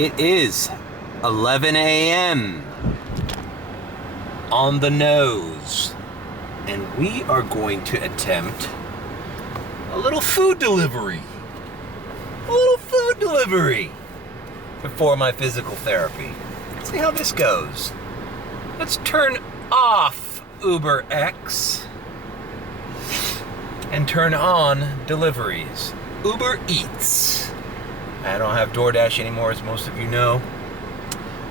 It is 11 a.m. on the nose, and we are going to attempt a little food delivery. Before my physical therapy. Let's see how this goes. Let's turn off Uber X and turn on deliveries. Uber Eats. I don't have DoorDash anymore, as most of you know.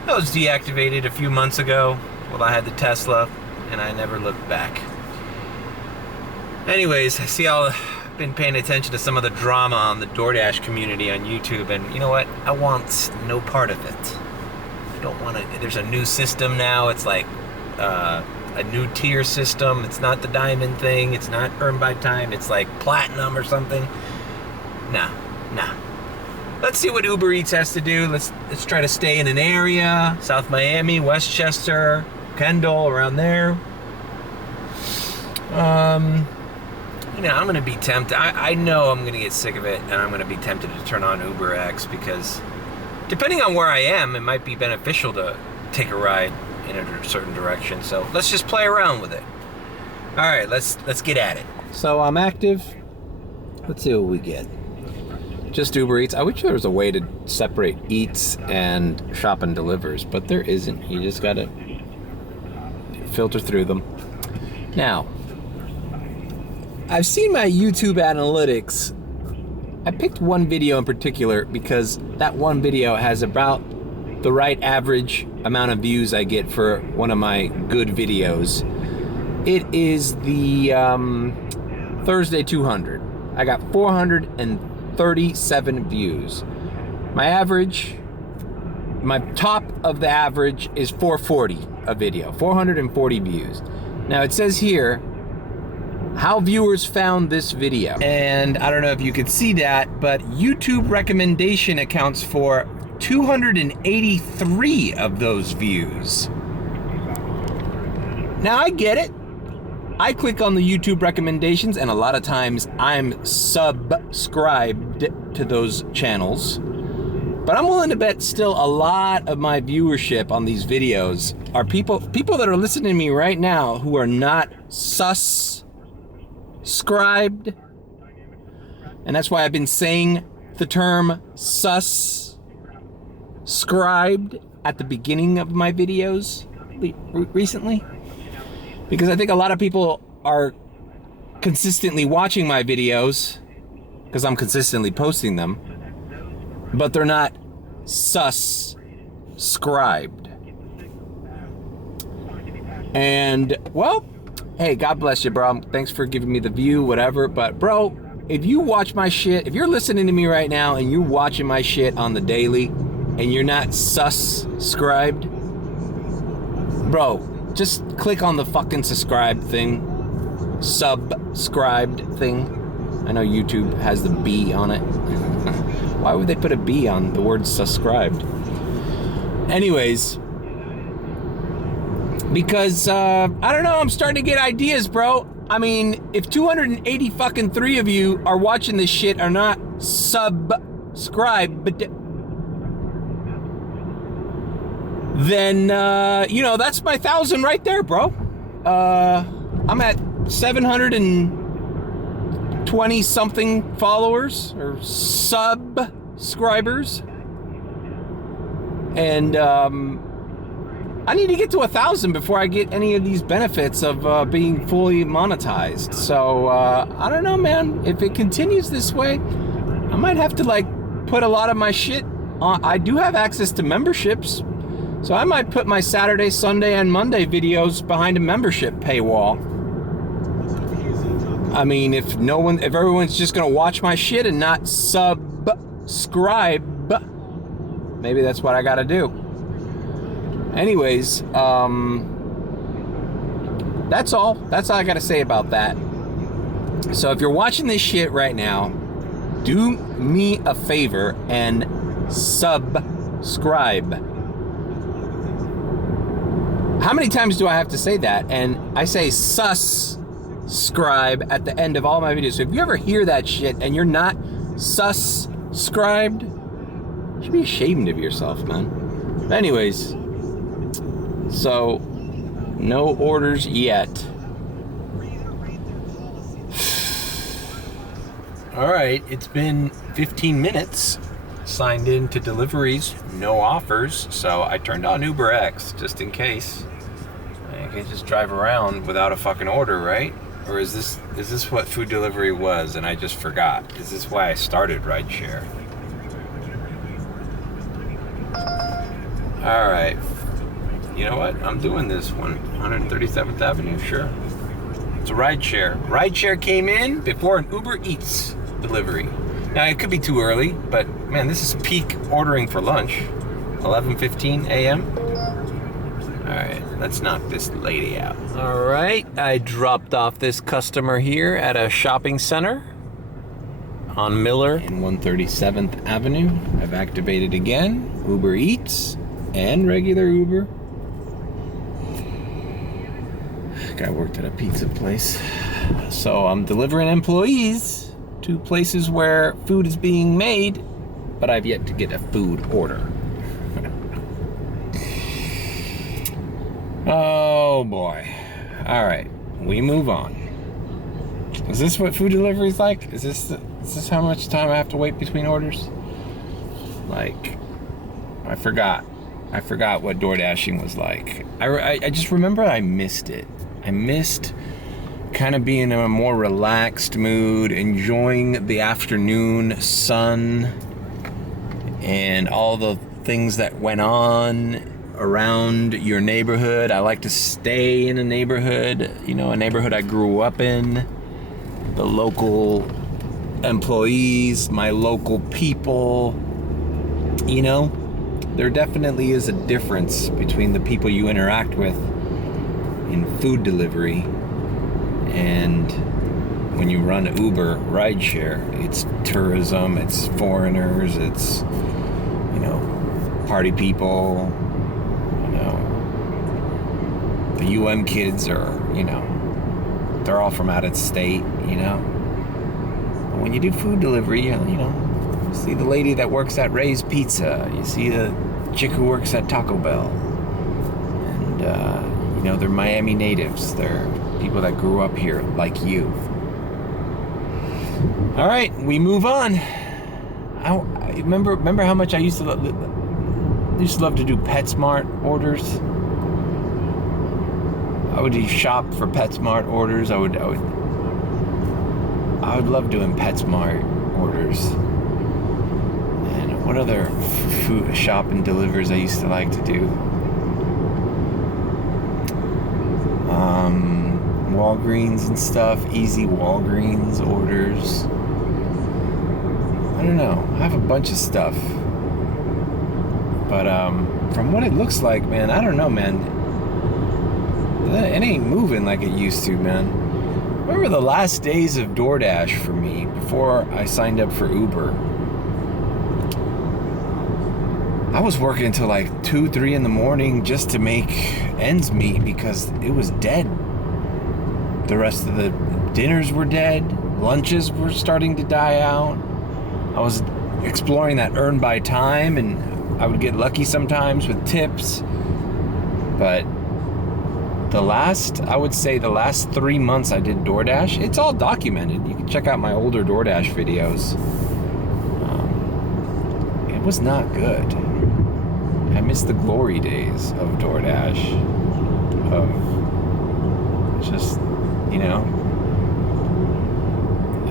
That was deactivated a few months ago when I had the Tesla, and I never looked back. Anyways, I see I've been paying attention to some of the drama on the DoorDash community on YouTube, and you know what? I want no part of it. I don't want to. There's a new system now. It's like a new tier system. It's not the diamond thing. It's not earned by time. It's like platinum or something. Nah. Let's see what Uber Eats has to do. Let's try to stay in an area. South Miami, Westchester, Kendall, around there. I'm going to be tempted. I know I'm going to get sick of it, and I'm going to be tempted to turn on Uber X because depending on where I am, it might be beneficial to take a ride in a certain direction. So let's just play around with it. All right, let's get at it. So I'm active. Let's see what we get. Just Uber Eats. I wish there was a way to separate Eats and Shop and Delivers, but there isn't. You just got to filter through them. Now, I've seen my YouTube analytics. I picked one video in particular because that one video has about the right average amount of views I get for one of my good videos. It is the Thursday 200. I got 437 views. My top of the average is 440 a video, 440 views. Now it says here, how viewers found this video. And I don't know if you could see that, but YouTube recommendation accounts for 283 of those views. Now I get it. I click on the YouTube recommendations, and a lot of times I'm subscribed to those channels. But I'm willing to bet still a lot of my viewership on these videos are people that are listening to me right now who are not subscribed. And that's why I've been saying the term subscribed at the beginning of my videos recently. Because I think a lot of people are consistently watching my videos because I'm consistently posting them, but they're not subscribed. And, well, hey, God bless you, bro. Thanks for giving me the view, whatever. But, bro, if you watch my shit, if you're listening to me right now and you're watching my shit on the daily and you're not subscribed, bro, just click on the fucking subscribed thing. Subscribed thing. I know YouTube has the B on it. Why would they put a B on the word subscribed? Anyways, because, I don't know, I'm starting to get ideas, bro. I mean, if 280 fucking 3 of you are watching this shit are not subscribed, then, that's my 1,000 right there, bro. I'm at 720 something followers or subscribers. And, I need to get to 1,000 before I get any of these benefits of being fully monetized. So, I don't know, man. If it continues this way, I might have to, put a lot of my shit on. I do have access to memberships. So I might put my Saturday, Sunday, and Monday videos behind a membership paywall. I mean, if everyone's just gonna watch my shit and not subscribe, maybe that's what I gotta do. Anyways, that's all. That's all I gotta say about that. So if you're watching this shit right now, do me a favor and subscribe. How many times do I have to say that? And I say subscribe at the end of all my videos. So if you ever hear that shit and you're not subscribed, You should be ashamed of yourself, man. But anyways, so no orders yet. All right, it's been 15 minutes. Signed in to deliveries, no offers, so I turned on UberX just in case. I can just drive around without a fucking order, right? Or is this what food delivery was and I just forgot? Is this why I started rideshare? All right. You know what? I'm doing this one. 137th Avenue, sure. It's a rideshare. Rideshare came in before an Uber Eats delivery. Now, it could be too early, but man, this is peak ordering for lunch. 11:15 a.m. All right, let's knock this lady out. All right, I dropped off this customer here at a shopping center on Miller in 137th Avenue. I've activated again, Uber Eats and regular Uber. Guy worked at a pizza place. So I'm delivering employees to places where food is being made, but I've yet to get a food order. Oh boy. All right, we move on. Is this what food delivery is like? Is this how much time I have to wait between orders? Like, I forgot what DoorDashing was like. I just remember I missed it. I missed kind of being in a more relaxed mood, enjoying the afternoon sun and all the things that went on around your neighborhood. I like to stay in a neighborhood, a neighborhood I grew up in, the local employees, my local people. There definitely is a difference between the people you interact with in food delivery and when you run Uber rideshare. It's tourism, it's foreigners, it's party people, the UM kids are, they're all from out of state, But when you do food delivery, you see the lady that works at Ray's Pizza, you see the chick who works at Taco Bell, and they're Miami natives, they're people that grew up here like you. All right, we move on. I remember how much I used to love to do PetSmart orders. I would shop for PetSmart orders. I would love doing PetSmart orders. And what other food shop and delivers I used to like to do? Walgreens and stuff, easy Walgreens orders. I don't know, I have a bunch of stuff. But from what it looks like, man, I don't know, man. It ain't moving like it used to, man. Remember the last days of DoorDash for me, before I signed up for Uber. I was working until like 2, 3 in the morning just to make ends meet because it was dead. The rest of the dinners were dead. Lunches were starting to die out. I was exploring that earn by time, and I would get lucky sometimes with tips. But the last 3 months I did DoorDash, it's all documented. You can check out my older DoorDash videos. It was not good. I miss the glory days of DoorDash. Of just,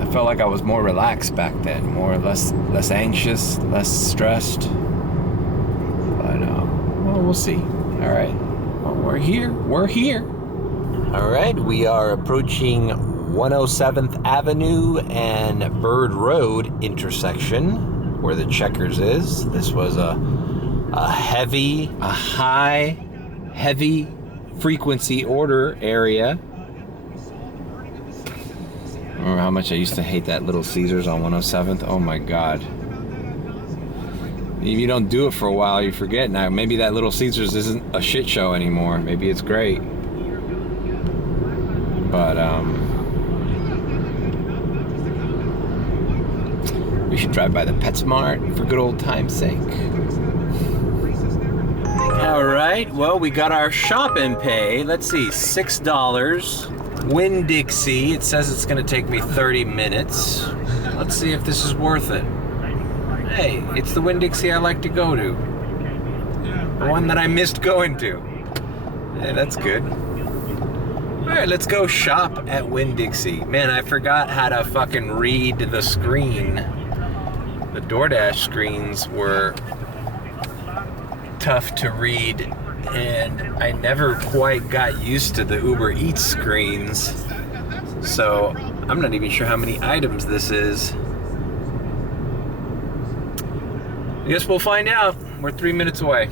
I felt like I was more relaxed back then, less anxious, less stressed. But well, we'll see. All right. Well, we're here. All right, we are approaching 107th Avenue and Bird Road intersection where the Checkers is. This was a high frequency order area. Remember how much I used to hate that Little Caesars on 107th? Oh my God. If you don't do it for a while, you forget. Now, maybe that Little Caesars isn't a shit show anymore. Maybe it's great. But, we should drive by the PetSmart for good old time's sake. All right, well, we got our shop and pay. Let's see, $6. Winn-Dixie, it says it's gonna take me 30 minutes. Let's see if this is worth it. Hey, it's the Winn-Dixie I like to go to. The one that I missed going to. Hey, that's good. All right, let's go shop at Winn-Dixie. Man, I forgot how to fucking read the screen. The DoorDash screens were tough to read, and I never quite got used to the Uber Eats screens. So I'm not even sure how many items this is. I guess we'll find out. We're 3 minutes away.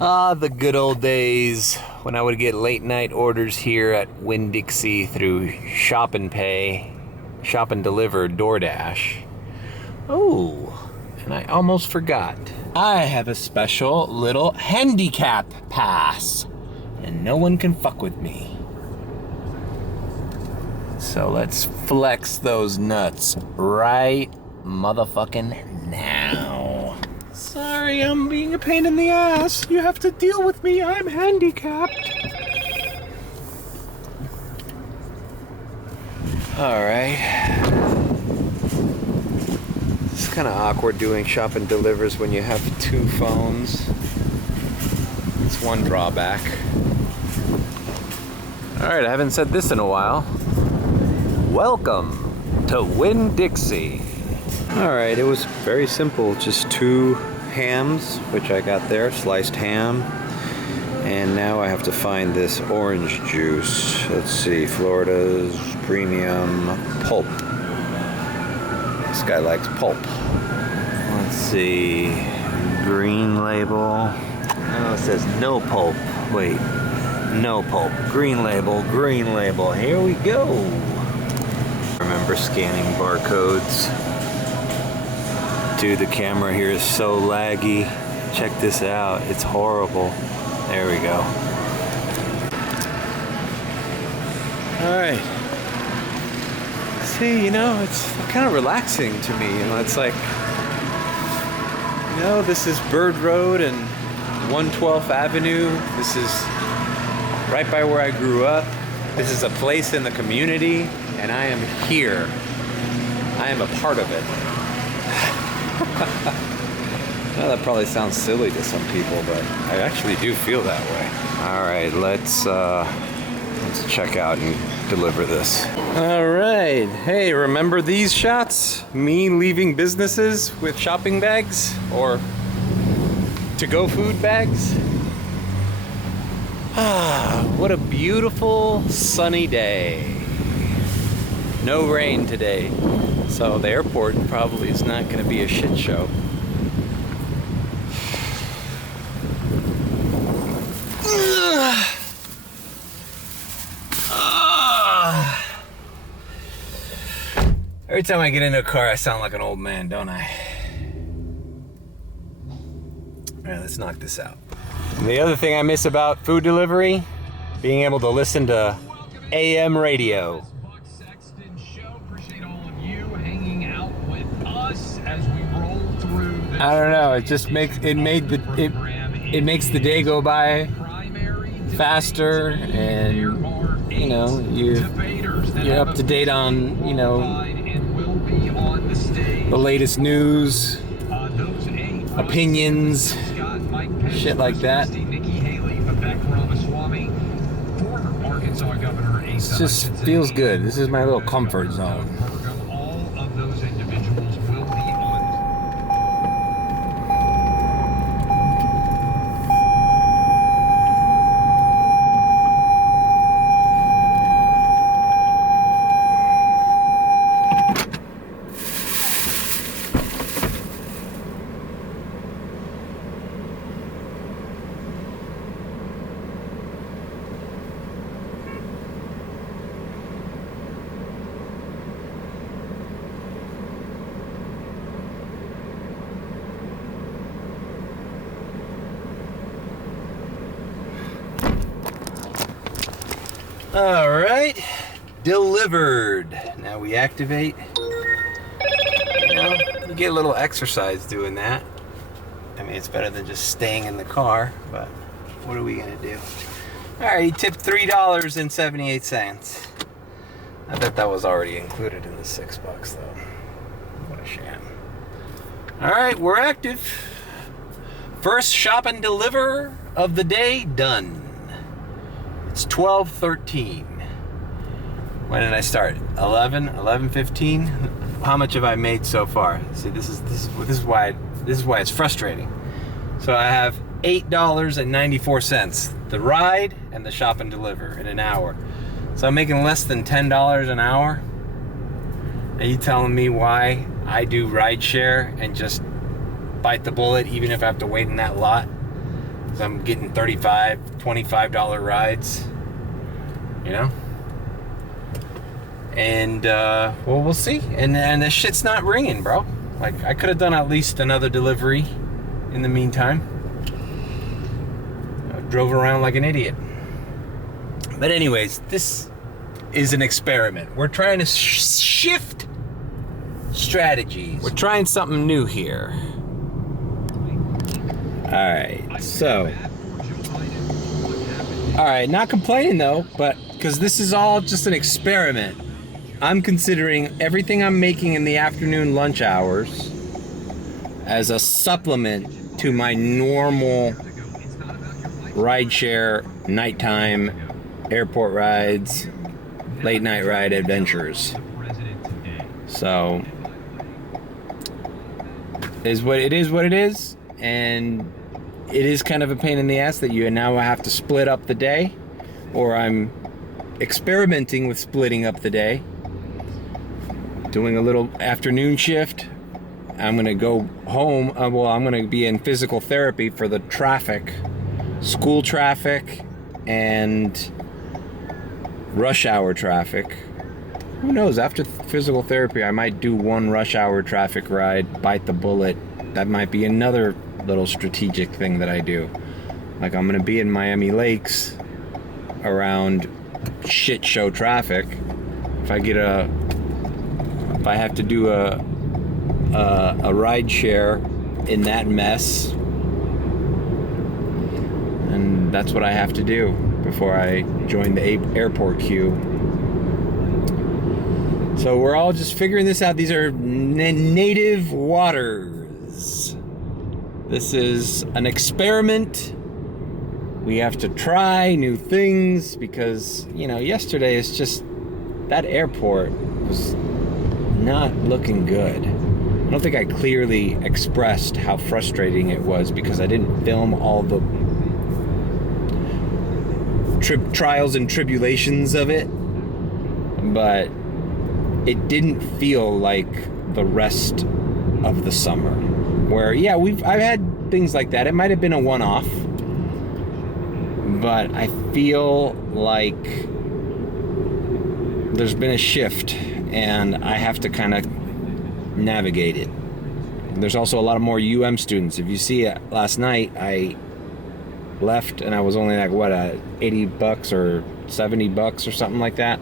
Ah, the good old days when I would get late night orders here at Winn-Dixie through Shop and Pay, Shop and Deliver, DoorDash. Oh, and I almost forgot. I have a special little handicap pass, and no one can fuck with me. So let's flex those nuts right motherfucking now. Sorry, I'm being a pain in the ass. You have to deal with me. I'm handicapped. All right. It's kind of awkward doing shop and delivers when you have two phones. It's one drawback. All right, I haven't said this in a while. Welcome to Winn-Dixie. All right, it was very simple. Just 2 hams, which I got there, sliced ham. And now I have to find this orange juice. Let's see, Florida's Premium Pulp. This guy likes pulp. Let's see, green label. Oh, it says no pulp. Wait, no pulp. Green label, green label. Here we go. Remember scanning barcodes. Dude, the camera here is so laggy. Check this out, it's horrible. There we go. All right. See, you know, it's kind of relaxing to me. You know, it's like, you know, this is Bird Road and 112th Avenue. This is right by where I grew up. This is a place in the community, and I am here. I am a part of it. Well, that probably sounds silly to some people, but I actually do feel that way. All right, let's check out and deliver this. All right, hey, remember these shots? Me leaving businesses with shopping bags or to-go food bags? Ah, what a beautiful sunny day. No rain today, so the airport probably is not going to be a shit show. Every time I get into a car, I sound like an old man, don't I? All right, let's knock this out. And the other thing I miss about food delivery, being able to listen to AM radio. I don't know. It just makes it makes the day go by faster, and you know you're up to date on the latest news, opinions, shit like that. It just feels good. This is my little comfort zone. All right, delivered. Now we activate. You get a little exercise doing that. I mean, it's better than just staying in the car, but what are we gonna do? All right, he tipped $3.78. I bet that was already included in the $6 though. What a sham. All right, we're active. First shop and deliver of the day done. It's 12:13. When did I start? 11:15. How much have I made so far? See, this is why it's frustrating. So I have $8.94, the ride and the shop and deliver in an hour. So I'm making less than $10 an hour. Are you telling me why I do rideshare and just bite the bullet even if I have to wait in that lot? Because I'm getting $35, $25 rides, you know? And, well, we'll see. And the shit's not ringing, bro. Like, I could have done at least another delivery in the meantime. I drove around like an idiot. But anyways, this is an experiment. We're trying to shift strategies. We're trying something new here. Alright, so. Alright, not complaining though, but because this is all just an experiment. I'm considering everything I'm making in the afternoon lunch hours as a supplement to my normal rideshare, nighttime, airport rides, late night ride adventures. So, it is what it is, and it is kind of a pain in the ass that you now have to split up the day, or I'm experimenting with splitting up the day. Doing a little afternoon shift. I'm gonna go home. Well, I'm gonna be in physical therapy for the traffic, school traffic, and rush hour traffic. Who knows? After physical therapy, I might do one rush hour traffic ride, bite the bullet. That might be another little strategic thing that I do. Like, I'm gonna be in Miami Lakes around shit show traffic. If I have to do a ride share in that mess, and that's what I have to do before I join the airport queue. So we're all just figuring this out. These are native waters. This is an experiment. We have to try new things because, you know, yesterday is just, that airport was not looking good. I don't think I clearly expressed how frustrating it was because I didn't film all the trials and tribulations of it, but it didn't feel like the rest of the summer where, yeah, I've had things like that. It might have been a one-off, but I feel like there's been a shift and I have to kind of navigate it. There's also a lot of more UM students. If you see it, last night I left and I was only like, what, $80 or $70 or something like that.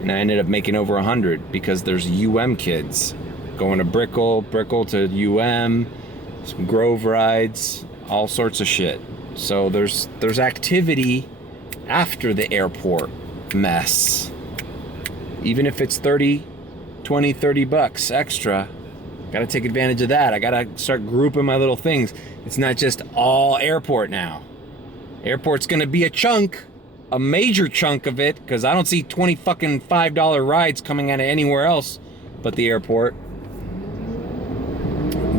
And I ended up making over 100 because there's UM kids going to Brickell to UM, some Grove rides, all sorts of shit. So there's activity after the airport mess. Even if it's $30 extra, gotta take advantage of that. I gotta start grouping my little things. It's not just all airport now. Airport's gonna be a chunk, a major chunk of it, because I don't see $25 rides coming out of anywhere else but the airport.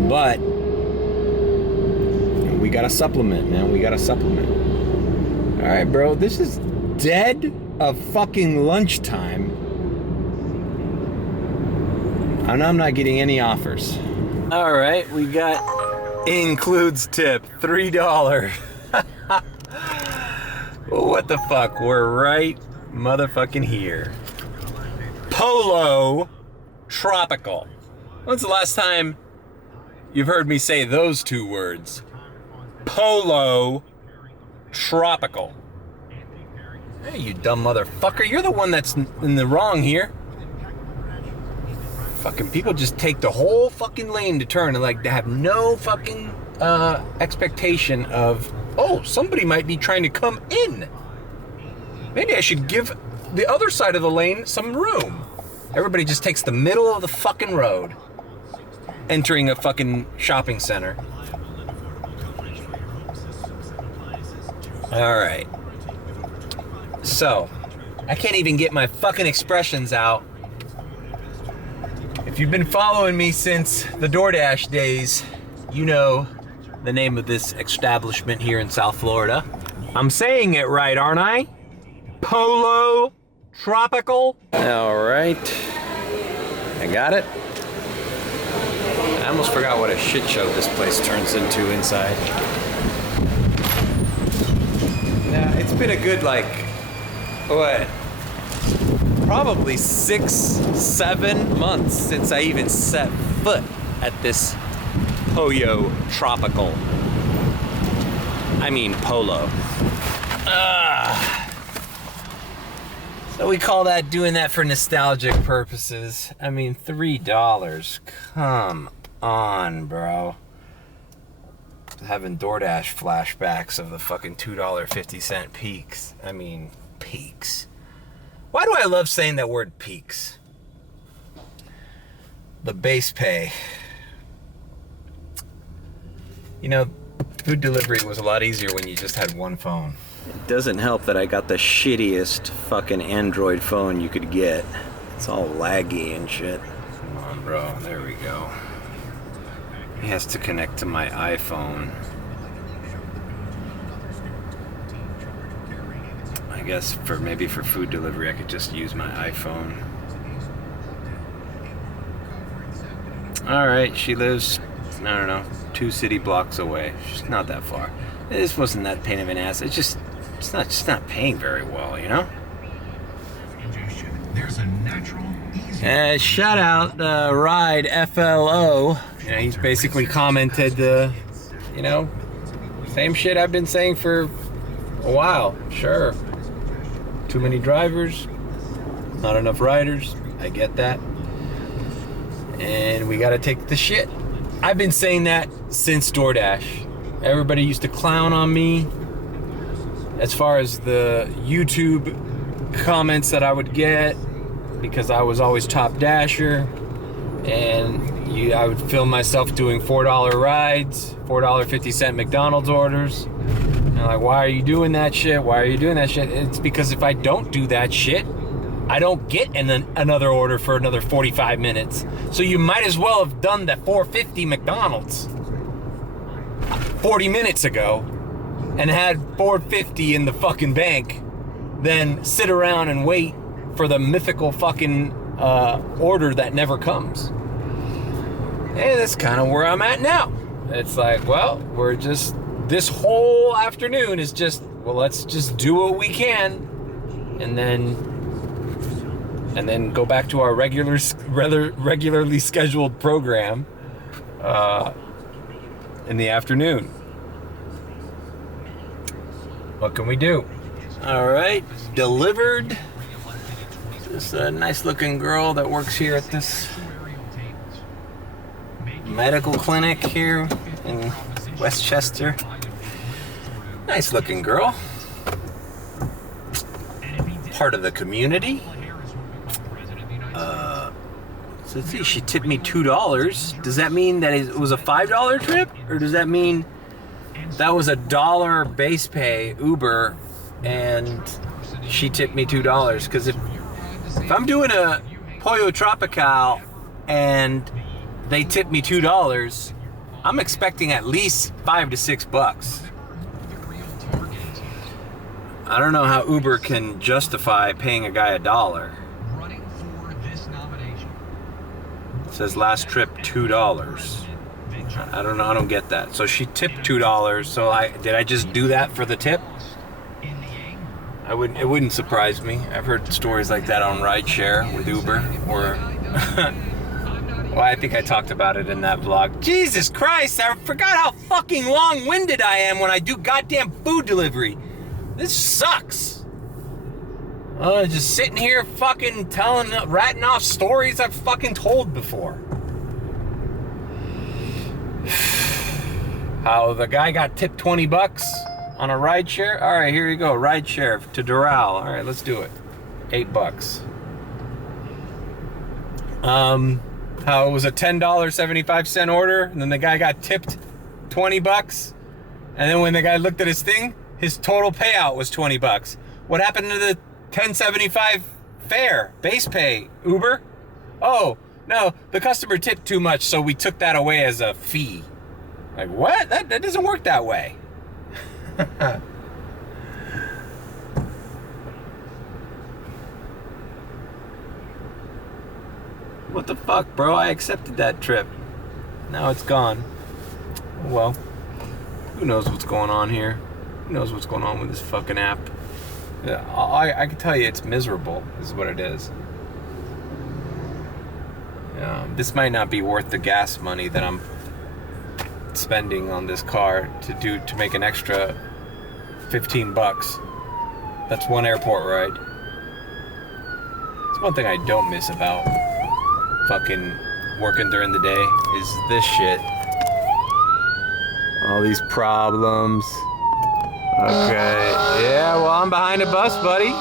But we gotta supplement, man. We gotta supplement. All right, bro. This is dead of fucking lunchtime. And I'm not getting any offers. All right, we got includes tip, $3. What the fuck? We're right motherfucking here. Polo Tropical. When's the last time you've heard me say those two words? Polo Tropical. Hey, you dumb motherfucker. You're the one that's in the wrong here. Fucking people just take the whole fucking lane to turn and like they have no fucking expectation of, oh, somebody might be trying to come in. Maybe I should give the other side of the lane some room. Everybody just takes the middle of the fucking road, entering a fucking shopping center. All right. So, I can't even get my fucking expressions out. If you've been following me since the DoorDash days, you know the name of this establishment here in South Florida. I'm saying it right, aren't I? Polo Tropical. All right. I got it. I almost forgot what a shit show this place turns into inside. Now, it's been a good, like, what? Probably 6-7 months since I even set foot at this Pollo Tropical. I mean Polo. So we call that doing that for nostalgic purposes. I mean, $3. Come on, bro. Having DoorDash flashbacks of the fucking $2.50 peaks. I mean, peaks. Why do I love saying that word peaks? The base pay. You know, food delivery was a lot easier when you just had one phone. It doesn't help that I got the shittiest fucking Android phone you could get. It's all laggy and shit. Come on, bro. There we go. It has to connect to my iPhone. I guess maybe for food delivery I could just use my iPhone. Alright, she lives, I don't know, 2 city blocks away. She's not that far. This wasn't that pain of an ass. It's not paying very well, you know? There's a natural, easy... shout out Ride FLO. You know, he's basically commented you know, same shit I've been saying for a while. Sure. Too many drivers, not enough riders. I get that. And we gotta take the shit. I've been saying that since DoorDash. Everybody used to clown on me as far as the YouTube comments that I would get because I was always top dasher. And I would film myself doing $4 rides, $4.50 McDonald's orders. And like, why are you doing that shit? Why are you doing that shit? It's because if I don't do that shit, I don't get another order for another 45 minutes. So you might as well have done that $4.50 McDonald's 40 minutes ago and had $4.50 in the fucking bank than sit around and wait for the mythical fucking order that never comes. And that's kind of where I'm at now. It's like, well, this whole afternoon is just, well, let's just do what we can and then go back to our regularly scheduled program in the afternoon. What can we do? All right, delivered. This nice looking girl that works here at this medical clinic here in Westchester. Nice looking girl. Part of the community. So let's see, she tipped me $2. Does that mean that it was a $5 trip? Or does that mean that was $1 base pay Uber and she tipped me $2? Because if I'm doing a Pollo Tropical and they tip me $2, I'm expecting at least $5 to $6. I don't know how Uber can justify paying a guy $1. It says last trip $2. I don't know. I don't get that. So she tipped $2. So did I just do that for the tip? It wouldn't surprise me. I've heard stories like that on rideshare with Uber or. Well, I think I talked about it in that vlog. Jesus Christ! I forgot how fucking long-winded I am when I do goddamn food delivery. This sucks. Just sitting here fucking ratting off stories I've fucking told before. How the guy got tipped 20 bucks on a rideshare. All right, here you go. Rideshare to Doral. All right, let's do it. $8. How it was a $10.75 order, and then the guy got tipped 20 bucks. And then when the guy looked at his thing, his total payout was 20 bucks. What happened to the $10.75 fare, base pay, Uber? Oh, no, the customer tipped too much, so we took that away as a fee. Like, what? That doesn't work that way. What the fuck, bro? I accepted that trip. Now it's gone. Well, who knows what's going on here? Who knows what's going on with this fucking app? Yeah, I can tell you it's miserable, is what it is. This might not be worth the gas money that I'm spending on this car to make an extra 15 bucks. That's one airport ride. It's one thing I don't miss about fucking working during the day is this shit. All these problems. Okay. Yeah, well, I'm behind a bus, buddy.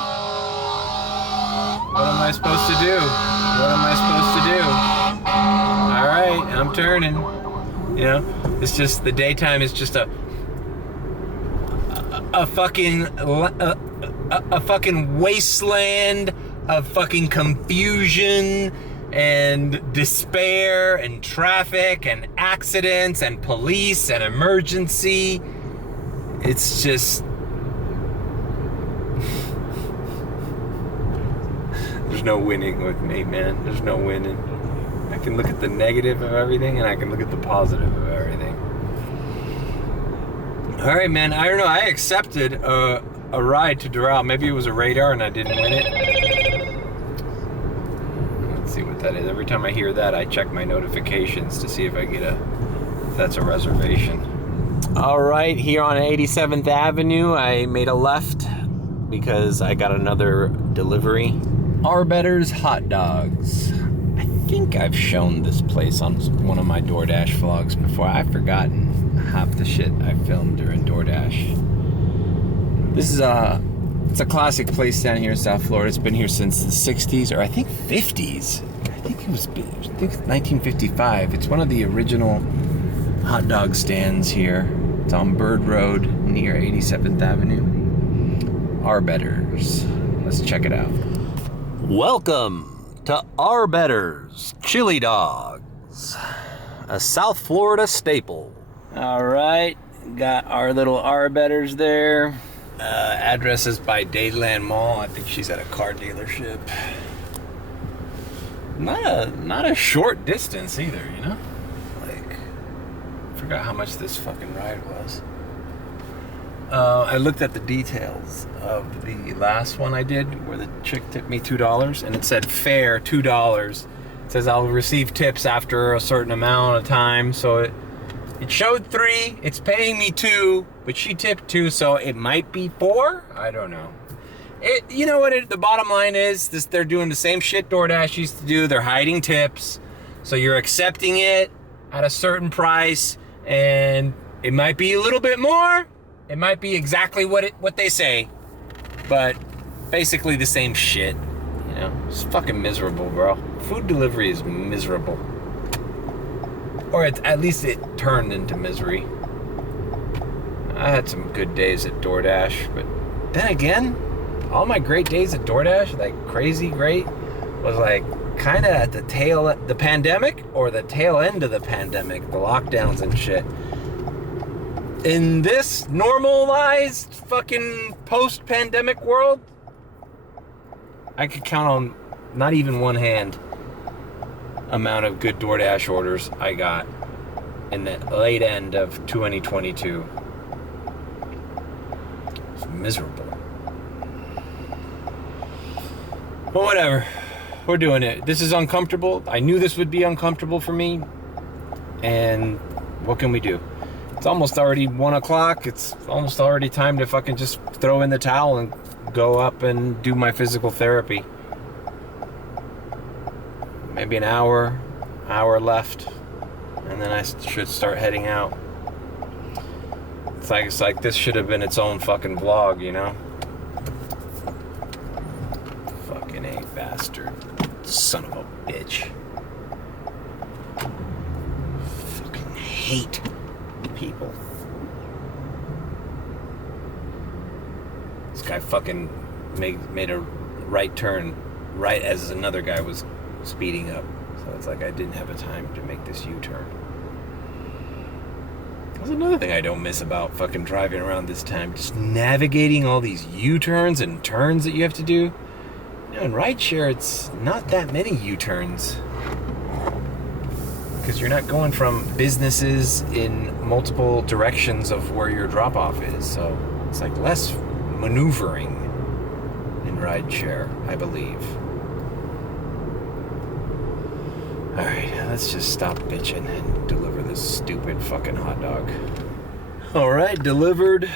What am I supposed to do? What am I supposed to do? All right, I'm turning. You know, it's just the daytime is just a fucking wasteland of fucking confusion and despair and traffic and accidents and police and emergency. It's just there's no winning with me, man. There's no winning. I can look at the negative of everything and I can look at the positive of everything. All right, man. I don't know. I accepted a ride to Doral. Maybe it was a radar and I didn't win it. Let's see what that is. Every time I hear that, I check my notifications to see if I get if that's a reservation. All right, here on 87th Avenue, I made a left because I got another delivery. Arbetter's Hot Dogs. I think I've shown this place on one of my DoorDash vlogs before. I've forgotten half the shit I filmed during DoorDash. This is it's a classic place down here in South Florida. It's been here since the 60s, or I think 50s. I think it was 1955. It's one of the original hot dog stands here. It's on Bird Road near 87th Avenue. Arbetter's. Let's check it out. Welcome to Arbetter's Chili Dogs, a South Florida staple. All right, got our little Arbetter's there. Address is by Dayland Mall. I think she's at a car dealership. Not a short distance either, you know? Forgot how much this fucking ride was. I looked at the details of the last one I did where the chick tipped me $2 and it said fare $2. It says I'll receive tips after a certain amount of time. So it showed 3, it's paying me 2, but she tipped 2, so it might be 4. I don't know. You know what the bottom line is? They're doing the same shit DoorDash used to do. They're hiding tips. So you're accepting it at a certain price. And it might be a little bit more. It might be exactly what they say, but basically the same shit. You know, it's fucking miserable, bro. Food delivery is miserable, or at least it turned into misery. I had some good days at DoorDash, but then again, all my great days at DoorDash, like crazy great, was like kind of at the pandemic or the tail end of the pandemic, the lockdowns and shit. In this normalized fucking post-pandemic world, I could count on not even one hand amount of good DoorDash orders I got in the late end of 2022. It's miserable. But whatever. We're doing it. This is uncomfortable. I knew this would be uncomfortable for me. And what can we do? It's almost already 1 o'clock. It's almost already time to fucking just throw in the towel and go up and do my physical therapy. Maybe an hour left, and then I should start heading out. It's like this should have been its own fucking vlog, you know? Fucking A bastard. Son of a bitch. Fucking hate people. This guy fucking made a right turn right as another guy was speeding up. So it's like I didn't have a time to make this U-turn. That's another thing I don't miss about fucking driving around this time. Just navigating all these U-turns and turns that you have to do. You know, in rideshare, it's not that many U-turns. Because you're not going from businesses in multiple directions of where your drop-off is. So it's like less maneuvering in rideshare, I believe. Alright, let's just stop bitching and deliver this stupid fucking hot dog. Alright, delivered.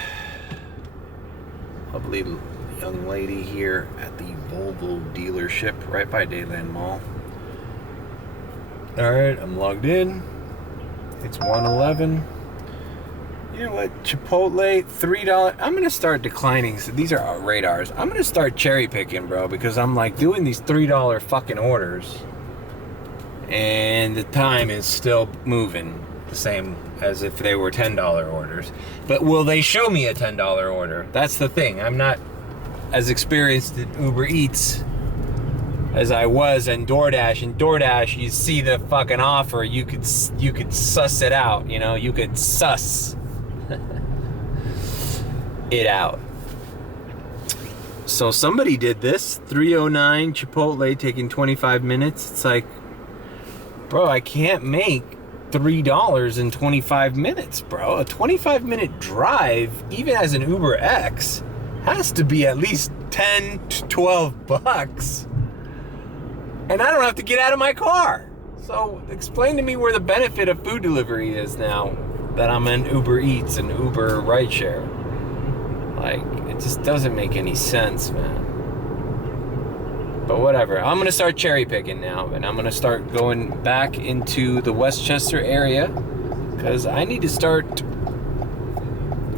Lovely young lady here at the Volvo dealership right by Dayland Mall. Alright, I'm logged in. It's 1:11. You know what? Chipotle, $3. I'm gonna start declining. So these are our radars. I'm gonna start cherry picking, bro, because I'm like doing these $3 fucking orders. And the time is still moving the same as if they were $10 orders. But will they show me a $10 order? That's the thing. I'm not as experienced in Uber Eats as I was in DoorDash. In DoorDash, you see the fucking offer, you could suss it out, you know, you could suss it out. So somebody did this, 309 Chipotle taking 25 minutes. It's like, bro, I can't make $3 in 25 minutes, bro. A 25-minute drive, even as an Uber X, has to be at least 10 to 12 bucks. And I don't have to get out of my car. So explain to me where the benefit of food delivery is now that I'm in Uber Eats and Uber rideshare. Like, it just doesn't make any sense, man. But whatever, I'm gonna start cherry picking now, and I'm gonna start going back into the Westchester area because I need to start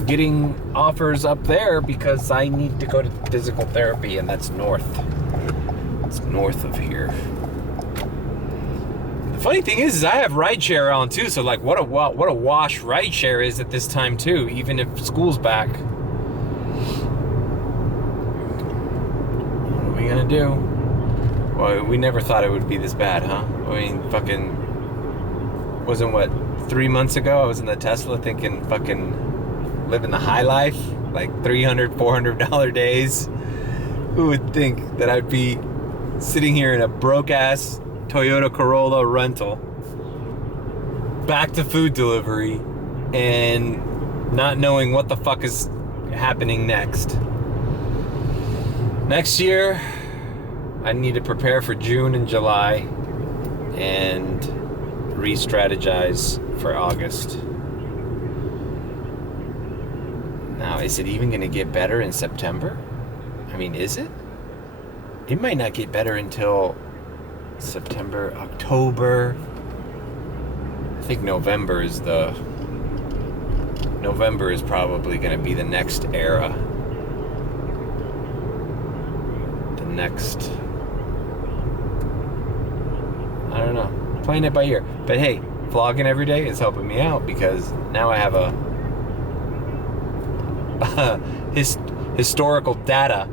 getting offers up there because I need to go to physical therapy, and that's north. It's north of here. The funny thing is I have rideshare on too, so like what a wash rideshare is at this time too, even if school's back. What are we gonna do? Well, we never thought it would be this bad, huh? I mean, fucking, wasn't what, 3 months ago I was in the Tesla thinking fucking living the high life, like $300, $400 days. Who would think that I'd be sitting here in a broke-ass Toyota Corolla rental, back to food delivery, and not knowing what the fuck is happening next. Next year, I need to prepare for June and July and re-strategize for August. Now, is it even going to get better in September? I mean, is it? It might not get better until September, October. I think November is probably going to be the next era. The next... I don't know, playing it by ear. But hey, vlogging every day is helping me out because now I have a historical data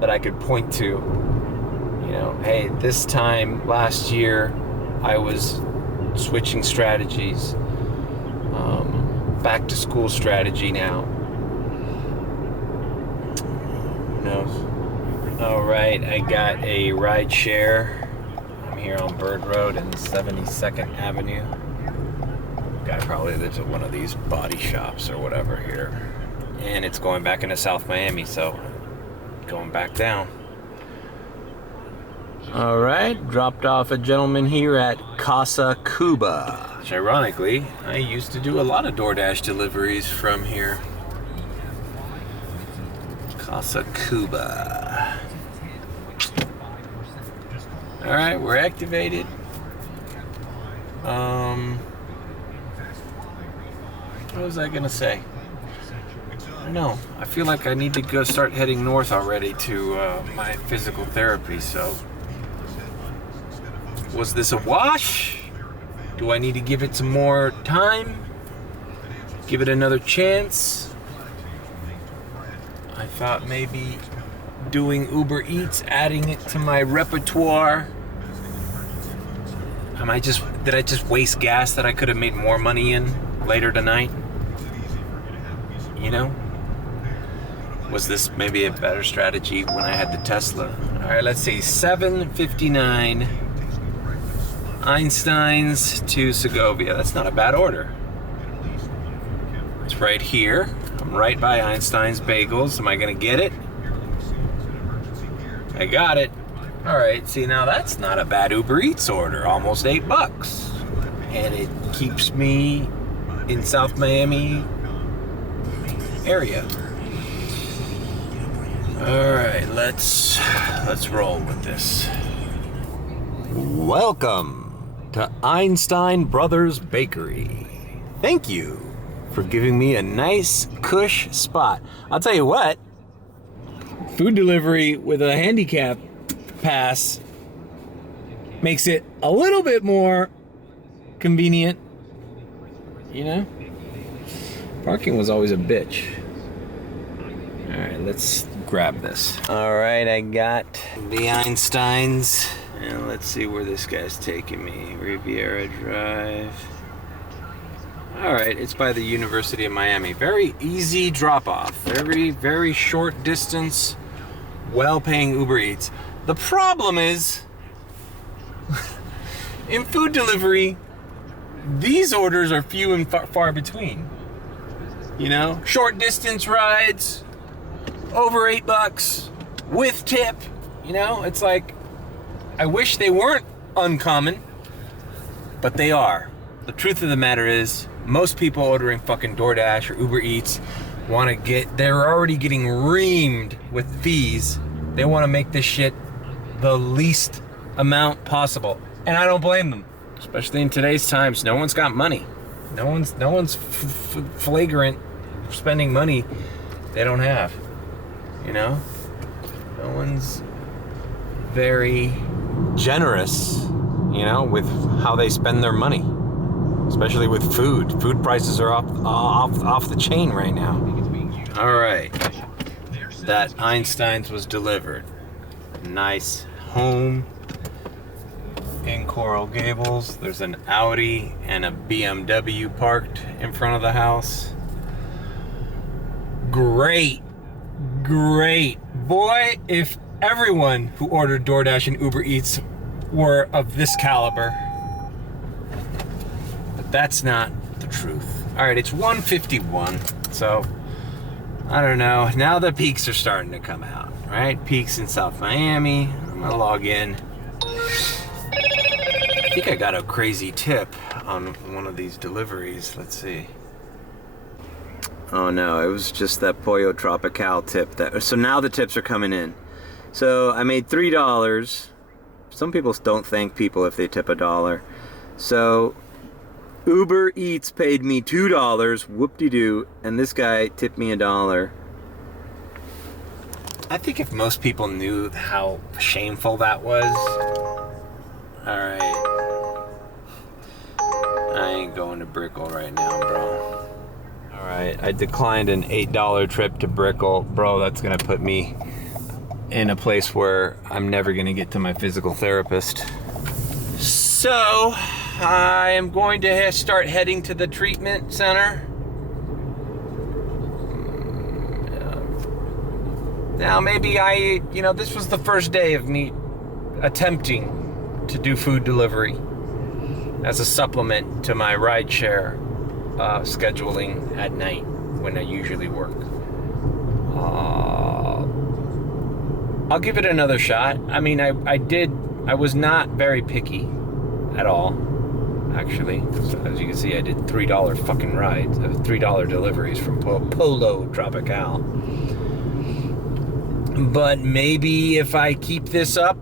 that I could point to. You know, hey, this time last year I was switching strategies. Back to school strategy now. Who knows? All right, I got a ride share. Here on Bird Road and 72nd Avenue. Guy probably lives at one of these body shops or whatever here. And it's going back into South Miami, so going back down. All right, dropped off a gentleman here at Casa Cuba. Which ironically, I used to do a lot of DoorDash deliveries from here. Casa Cuba. Alright, we're activated. What was I gonna say? I don't know. I feel like I need to go start heading north already to my physical therapy, so. Was this a wash? Do I need to give it some more time? Give it another chance? I thought maybe doing Uber Eats, adding it to my repertoire. Did I just waste gas that I could have made more money in later tonight? You know? Was this maybe a better strategy when I had the Tesla? All right, let's see, 7:59 Einstein's to Segovia. That's not a bad order. It's right here. I'm right by Einstein's Bagels. Am I gonna get it? I got it. All right, see, now that's not a bad Uber Eats order. Almost $8. And it keeps me in South Miami area. All right, let's roll with this. Welcome to Einstein Brothers Bakery. Thank you for giving me a nice cush spot. I'll tell you what, food delivery with a handicap pass makes it a little bit more convenient, you know? Parking was always a bitch. All right, let's grab this. All right, I got the Einsteins. And let's see where this guy's taking me. Riviera Drive. All right, it's by the University of Miami. Very easy drop off. Very, very short distance, well-paying Uber Eats. The problem is, in food delivery, these orders are few and far between. You know, short distance rides, over $8, with tip. You know, it's like, I wish they weren't uncommon, but they are. The truth of the matter is, most people ordering fucking DoorDash or Uber Eats they're already getting reamed with fees. They want to make this shit the least amount possible. And I don't blame them. Especially in today's times, no one's got money. No one's flagrant spending money they don't have. You know? No one's very generous, you know, with how they spend their money. Especially with food. Food prices are off the chain right now. All right. That Einstein's was delivered. Nice home in Coral Gables. There's an Audi and a BMW parked in front of the house. Great. Boy, if everyone who ordered DoorDash and Uber Eats were of this caliber. But that's not the truth. All right, it's 1:51, so I don't know. Now the peaks are starting to come out, right? Peaks in South Miami. I'm gonna log in. I think I got a crazy tip on one of these deliveries. Let's see. Oh no, it was just that Pollo Tropical tip. So now the tips are coming in. So I made $3. Some people don't thank people if they tip $1. So Uber Eats paid me $2, whoop-de-doo, and this guy tipped me $1. I think if most people knew how shameful that was. Alright. I ain't going to Brickell right now, bro. Alright, I declined an $8 trip to Brickell. Bro, that's gonna put me in a place where I'm never gonna get to my physical therapist. So, I am going to start heading to the treatment center. Now, maybe this was the first day of me attempting to do food delivery as a supplement to my rideshare scheduling at night when I usually work. I'll give it another shot. I mean, I was not very picky at all. actually. So as you can see, I did $3 fucking rides, $3 deliveries from Polo Tropical. But maybe if I keep this up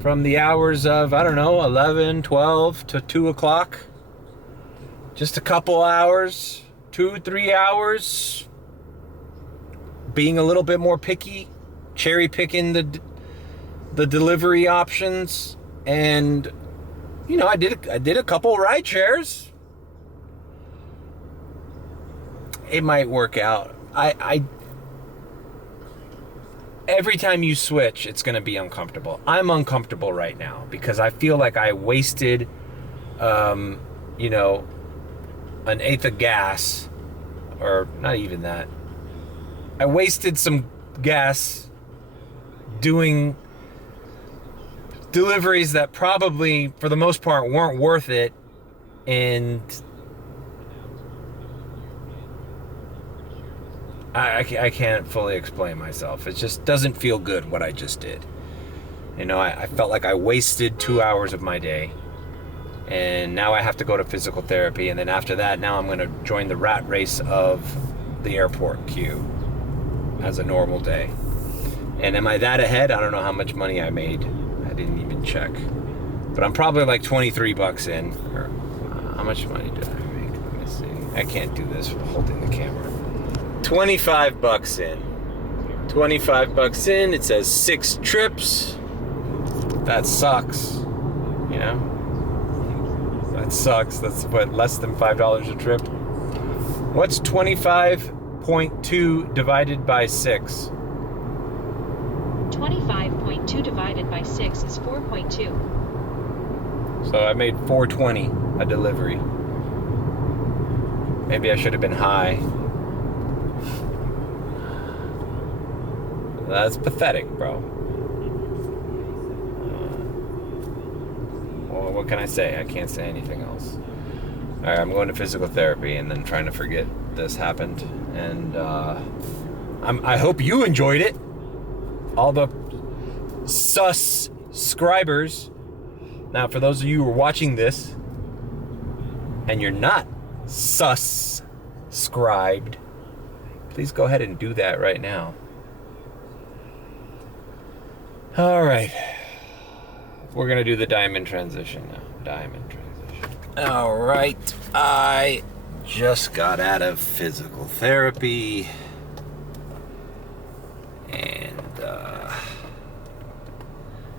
from the hours of, I don't know, 11, 12 to 2 o'clock, just a couple hours, 2-3 hours, being a little bit more picky, cherry picking the delivery options, and you know, I did a couple ride shares. It might work out. I every time you switch, it's going to be uncomfortable. I'm uncomfortable right now because I feel like I wasted, you know, an eighth of gas, or not even that. I wasted some gas doing deliveries that probably, for the most part, weren't worth it, and I can't fully explain myself. It just doesn't feel good what I just did. You know, I felt like I wasted 2 hours of my day, and now I have to go to physical therapy, and then after that, now I'm going to join the rat race of the airport queue as a normal day. And am I that ahead? I don't know how much money I made. I didn't even check. But I'm probably like 23 bucks in. Or how much money did I make? Let me see. I can't do this while holding the camera. 25 bucks in. 25 bucks in. It says 6 trips. That sucks. You know? That sucks. That's what, less than $5 a trip? What's 25.2 divided by 6? 25.2 divided by 6 is 4.2. So I made $4.20 a delivery. Maybe I should have been high. That's pathetic, bro. Well, what can I say? I can't say anything else. Alright, I'm going to physical therapy and then trying to forget this happened. And I hope you enjoyed it. All the subscribers. Now, for those of you who are watching this and you're not subscribed, please go ahead and do that right now. All right. We're going to do the diamond transition now. Diamond transition. All right. I just got out of physical therapy. And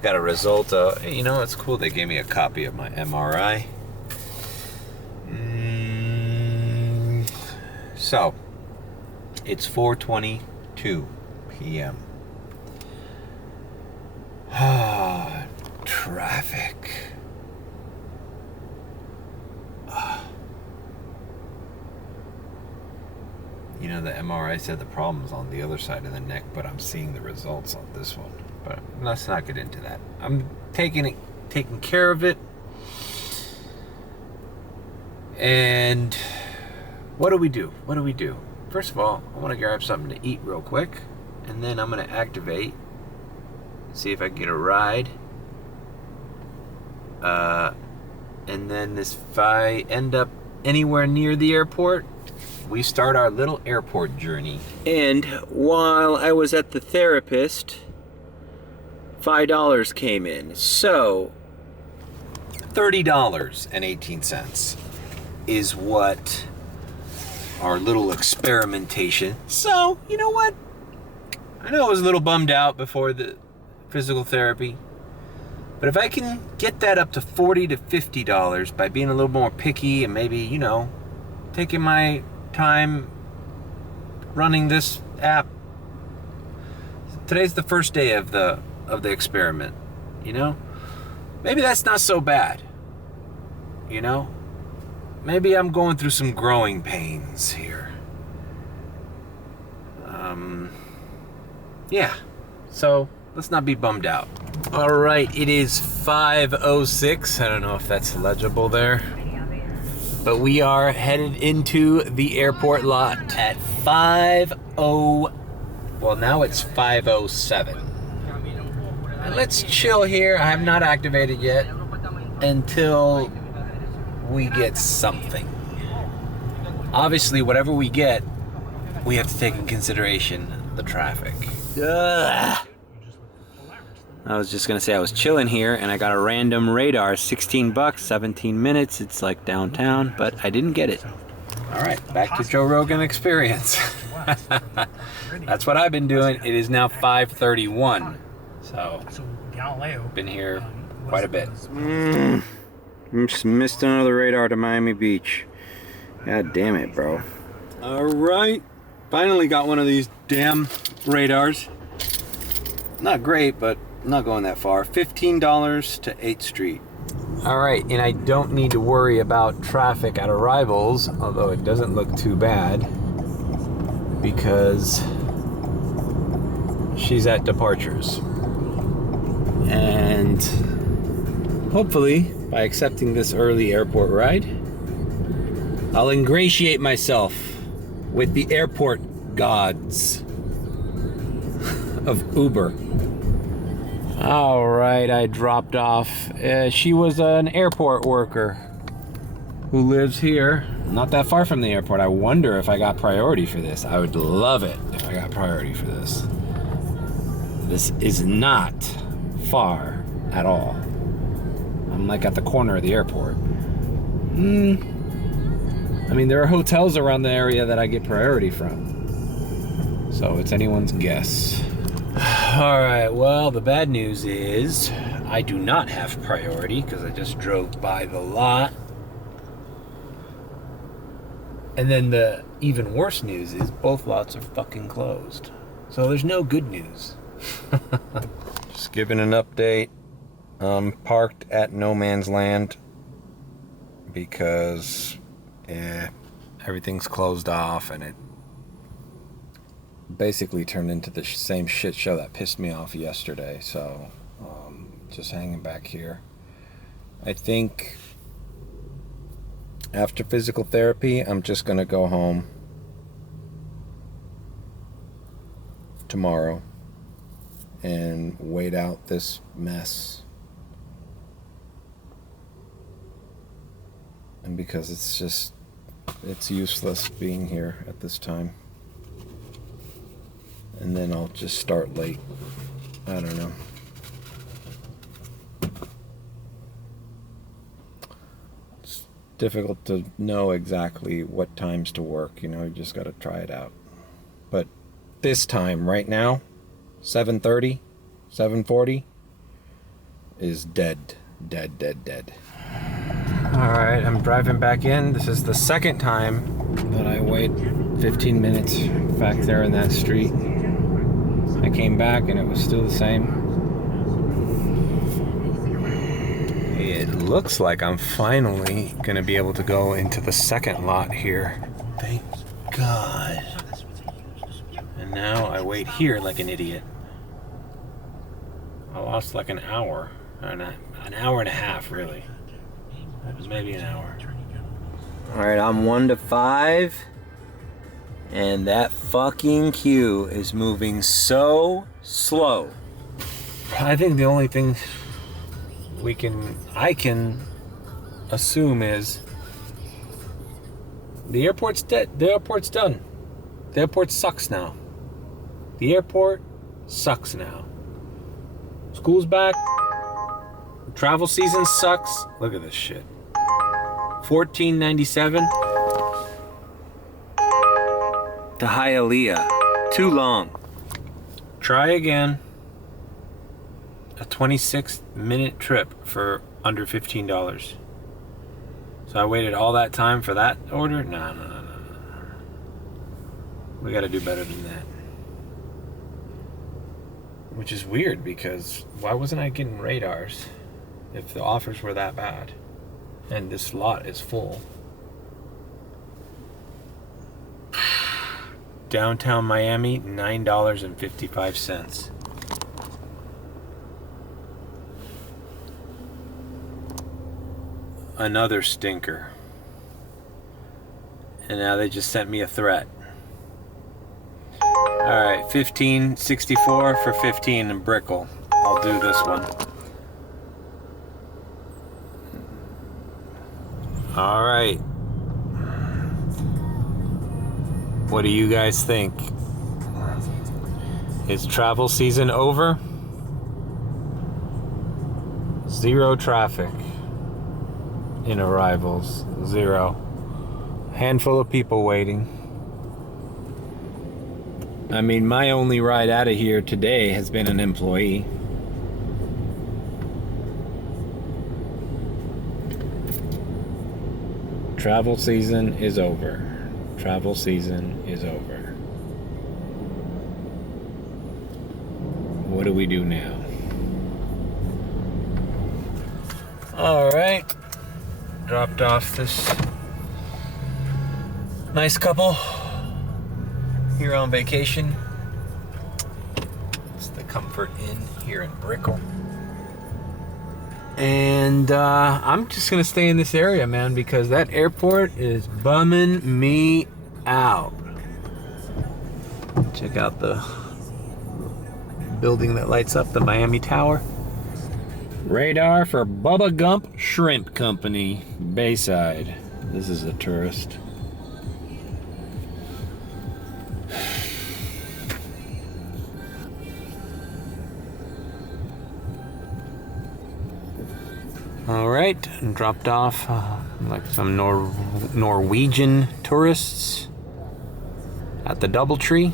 got a result. You know, it's cool. They gave me a copy of my MRI. So, it's 4:22 p.m. Traffic. You know, the MRI said the problem's on the other side of the neck, but I'm seeing the results on this one. But let's not get into that. I'm taking care of it. And what do we do? What do we do? First of all, I want to grab something to eat real quick, and then I'm going to activate, see if I can get a ride. And then if I end up anywhere near the airport, we start our little airport journey. And while I was at the therapist, $5 came in. So $30.18 is what our little experimentation. So, you know what? I know I was a little bummed out before the physical therapy, but if I can get that up to $40 to $50 by being a little more picky and maybe, you know, taking my time running this app. Today's the first day of the experiment, you know? Maybe that's not so bad. You know? Maybe I'm going through some growing pains here. Yeah. So, let's not be bummed out. All right, it is 5:06. I don't know if that's legible there. But we are headed into the airport lot at 5:00. Well, now it's 5:07. And let's chill here. I have not activated yet until we get something. Obviously, whatever we get, we have to take in consideration the traffic. Ugh. I was just gonna say I was chilling here and I got a random radar, 16 bucks, 17 minutes. It's like downtown, but I didn't get it. All right, back to Joe Rogan Experience. That's what I've been doing. It is now 5:31, so been here quite a bit. Just missed another radar to Miami Beach. God damn it, bro. All right, finally got one of these damn radars. Not great, but not going that far. $15 to 8th Street. All right, and I don't need to worry about traffic at arrivals, although it doesn't look too bad because she's at departures. And hopefully, by accepting this early airport ride, I'll ingratiate myself with the airport gods of Uber. All right, I dropped off. She was an airport worker who lives here, not that far from the airport. I wonder if I got priority for this. I would love it if I got priority for this. This is not far at all. I'm like at the corner of the airport. I mean, there are hotels around the area that I get priority from. So it's anyone's guess. All right, well, the bad news is I do not have priority because I just drove by the lot. And then the even worse news is both lots are fucking closed. So there's no good news. Just giving an update. Parked at no man's land because everything's closed off and it basically turned into the same shit show that pissed me off yesterday. So just hanging back here. I think after physical therapy I'm just gonna go home tomorrow and wait out this mess. And because it's useless being here at this time. And then I'll just start late. I don't know. It's difficult to know exactly what times to work, you know, you just gotta try it out. But this time, right now, 7:30, 7:40, is dead. Alright, I'm driving back in. This is the second time that I wait 15 minutes back there in that street. I came back and it was still the same. It looks like I'm finally gonna be able to go into the second lot here. Thank God. And now I wait here like an idiot. I lost like an hour. An hour and a half, really. Maybe an hour. Alright, I'm 1 to 5. And that fucking queue is moving so slow. I think the only thing I can assume is the airport's dead. The airport's done. The airport sucks now. The airport sucks now. School's back. Travel season sucks. Look at this shit. $14.97 to Hialeah. Too long. Try again. A 26-minute trip for under $15. So I waited all that time for that order? No. We gotta do better than that. Which is weird because why wasn't I getting radars if the offers were that bad? And this lot is full. Downtown Miami, $9.55. Another stinker. And now they just sent me a threat. Alright, $15.64 for 15 in Brickell. I'll do this one. All right. What do you guys think? Is travel season over? Zero traffic in arrivals. Zero. Handful of people waiting. I mean, my only ride out of here today has been an employee. Travel season is over. Travel season is over. What do we do now? All right. Dropped off this nice couple here on vacation. It's the Comfort Inn here in Brickell. And I'm just gonna stay in this area, man, because that airport is bumming me out. Check out the building that lights up, the Miami Tower. Radar for Bubba Gump Shrimp Company, Bayside. This is a tourist. All right, and dropped off like some Norwegian tourists at the DoubleTree.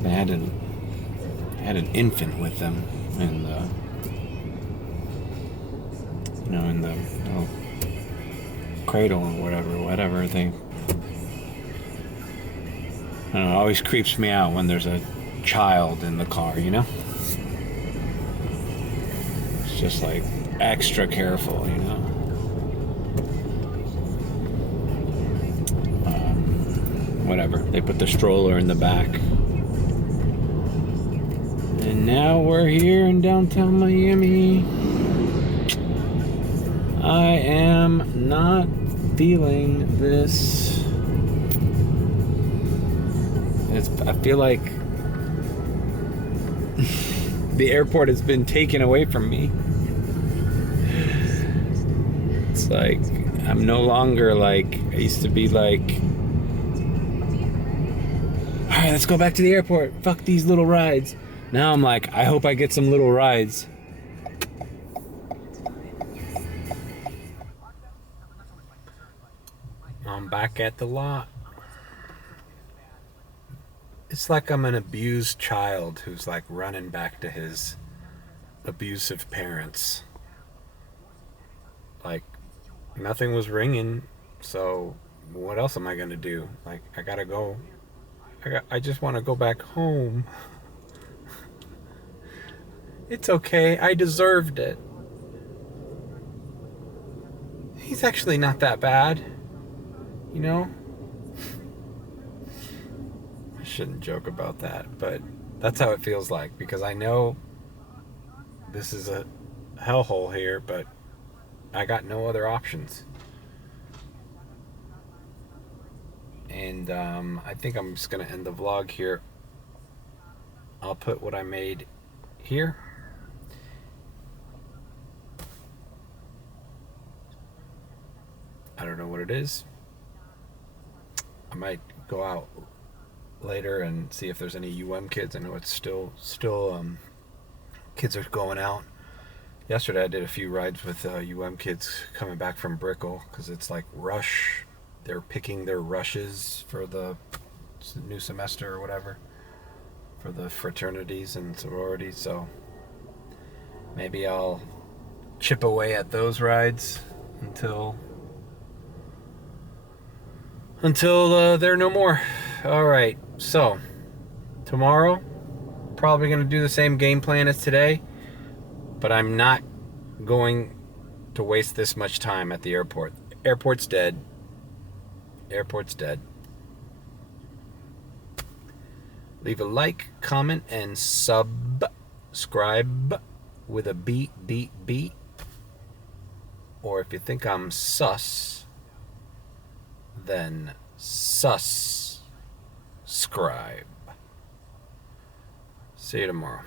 They had an infant with them in the little cradle or whatever thing. I don't know, it always creeps me out when there's a child in the car, you know? It's just like extra careful, you know? Whatever. They put the stroller in the back. And now we're here in downtown Miami. I am not feeling this. I feel like the airport has been taken away from me. It's like I'm no longer like I used to be like, all right, let's go back to the airport. Fuck these little rides. Now I'm like, I hope I get some little rides. I'm back at the lot. It's like I'm an abused child who's like running back to his abusive parents. Like, nothing was ringing, so what else am I gonna do? Like, I gotta go. I just want to go back home. It's okay, I deserved it. He's actually not that bad, you know? I shouldn't joke about that, but that's how it feels like, because I know this is a hellhole here, but I got no other options. And I think I'm just gonna end the vlog here. I'll put what I made here. I don't know what it is. I might go out later and see if there's any kids. I know it's still kids are going out. Yesterday I did a few rides with kids coming back from Brickell because it's like rush. They're picking their rushes for the new semester or whatever, for the fraternities and sororities. So maybe I'll chip away at those rides until they're no more. All right, so tomorrow probably gonna do the same game plan as today, but I'm not going to waste this much time at the airport. Airport's dead. Airport's dead. Leave a like, comment, and subscribe with a beat. Or if you think I'm sus, then subscribe. See you tomorrow.